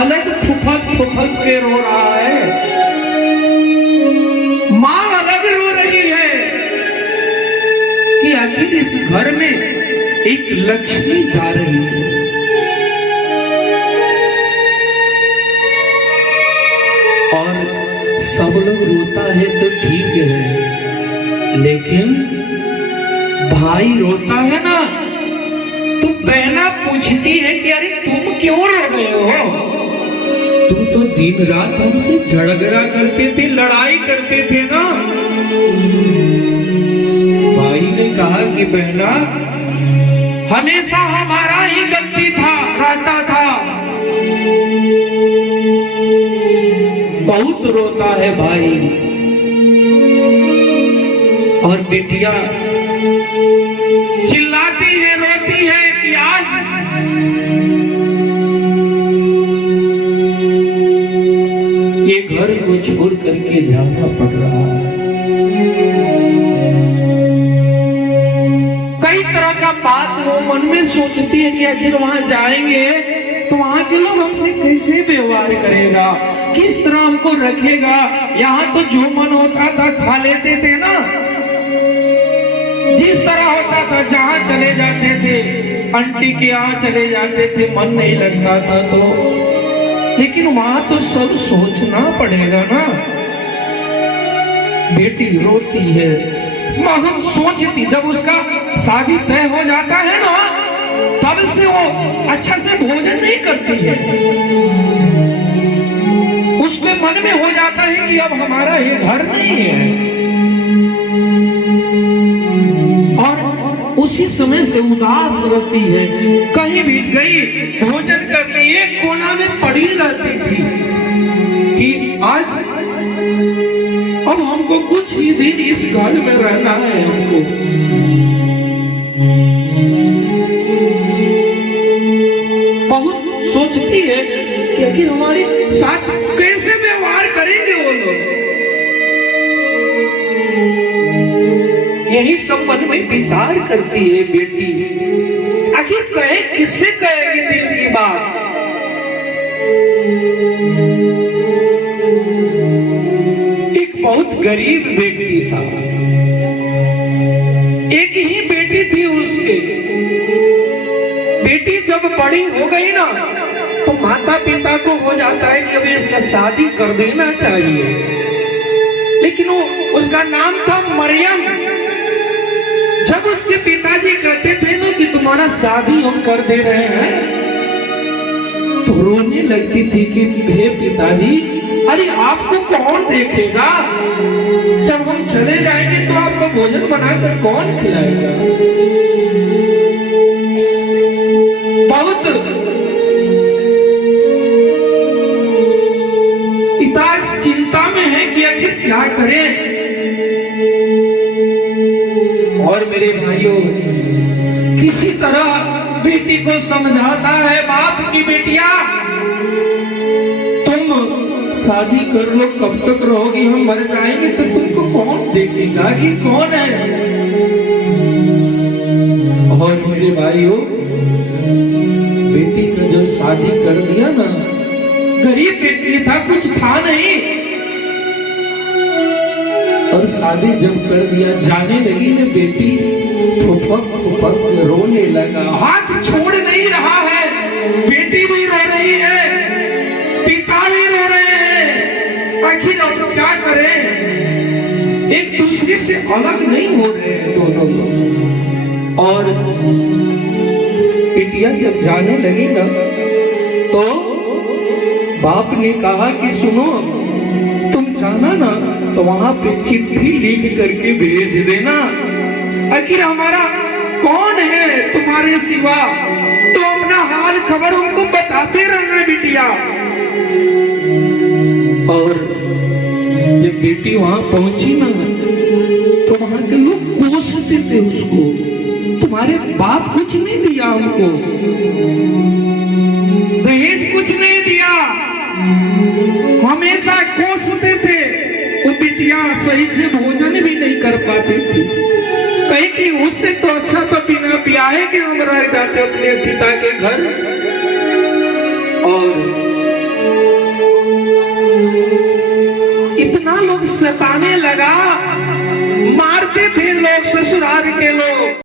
अलग फुफक फुफक के रो रहा है, माँ अलग रो रही है कि आखिर इस घर में एक लक्ष्मी जा रही है। और सब लोग रोता है तो ठीक है, लेकिन भाई रोता है ना तो बहना पूछती है कि अरे तुम क्यों रो रहे हो? तुम तो दिन रात हमसे झगड़ा करते थे, लड़ाई करते थे ना। भाई ने कहा कि बहना हमेशा हमारा ही गलती था, रहता था। बहुत रोता है भाई। और बेटिया चिल्लाती है, रोती है कि आज ये घर को छोड़ करके जाना पड़ रहा है। कई तरह का बात वो मन में सोचती है कि आखिर वहां जाएंगे तो वहां के लोग हमसे कैसे व्यवहार करेगा, किस तरह हमको रखेगा। यहाँ तो जो मन होता था खा लेते थे ना, जिस तरह होता था, जहां चले जाते थे, आंटी के यहाँ चले जाते थे, मन नहीं लगता था तो। लेकिन वहां तो सब सोचना पड़ेगा ना। बेटी रोती है, बहुत सोचती। जब उसका शादी तय हो जाता है ना, तब से वो अच्छा से भोजन नहीं करती है। उसके मन में हो जाता है कि अब हमारा ये घर नहीं है। और उसी समय से उदास रहती है। कहीं भी गई, भोजन कर लिए, कोना में पड़ी रहती थी कि आज अब हमको कुछ ही दिन इस घर में रहना है। हमको बहुत सोचती है कि आखिर हमारे साथ कैसे व्यवहार करेंगे वो लोग। यही सब मन में विचार करती है बेटी। आखिर कहे किससे कहेगी दिल की बात? एक बहुत गरीब व्यक्ति था, एक ही बेटी थी उसके। बेटी जब बड़ी हो गई ना तो माता पिता को हो जाता है कि अभी इसका शादी कर देना चाहिए। लेकिन वो उसका नाम था मरियम। जब उसके पिताजी कहते थे ना कि तुम्हारा शादी हम कर दे रहे हैं, तो रोने लगती थी कि हे पिताजी, अरे आपको कौन देखेगा? जब हम चले जाएंगे तो आपको भोजन बनाकर कौन खिलाएगा? बहुत पिता चिंता में है कि आखिर क्या करें। और मेरे भाइयों, किसी तरह बेटी को समझाता है बाप की बेटिया, तुम शादी कर लो, कब तक रहोगी? हम मर जाएंगे तो तुमको कौन देखेगा कि कौन है? और मेरे भाइयों, बेटी का जो शादी कर दिया ना, गरीब बेटी था, कुछ था नहीं, और शादी जब कर दिया, जाने लगी ना बेटी, फुफक फुफक रोने लगा। हाथ छोड़ नहीं रहा है, बेटी भी रो रही है, पिता भी रो रहे हैं। आखिर अब क्या करें? एक दूसरे से अलग नहीं हो रहे हैं दोनों लोग। और बिटिया जब जाने लगी ना तो बाप ने कहा कि सुनो, तुम जाना ना तो वहां पे चिट्ठी लिख करके भेज देना। आखिर हमारा कौन है तुम्हारे सिवा? तो अपना हाल खबर उनको बताते रहना बिटिया। और जब बेटी वहां पहुंची ना तो वहां के लोग कोसते थे उसको, तुम्हारे बाप कुछ नहीं दिया हमको, दहेज कुछ नहीं दिया, हमेशा कोसते थे। वो बिटिया सही से भोजन भी नहीं कर पाती थी। कहीं कि उससे तो अच्छा तो बिना ब्याहे के हम रह जाते अपने पिता के घर। और इतना लोग सताने लगा, मारते थे लोग ससुराल के लोग।